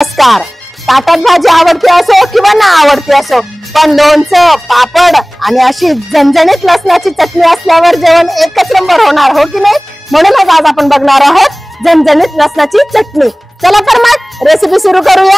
नमस्कार। ताटात भाजी आवडते असो किंवा ना आवडते असो, पण लोणचं, पापड आणि अशी झणझणीत लसणाची चटणी असल्यावर जेवण एकच नंबर होणार, हो की नाही? म्हणूनच आज आपण बघणार आहोत झणझणीत लसणाची चटणी। चला तर मग रेसिपी सुरू करूया।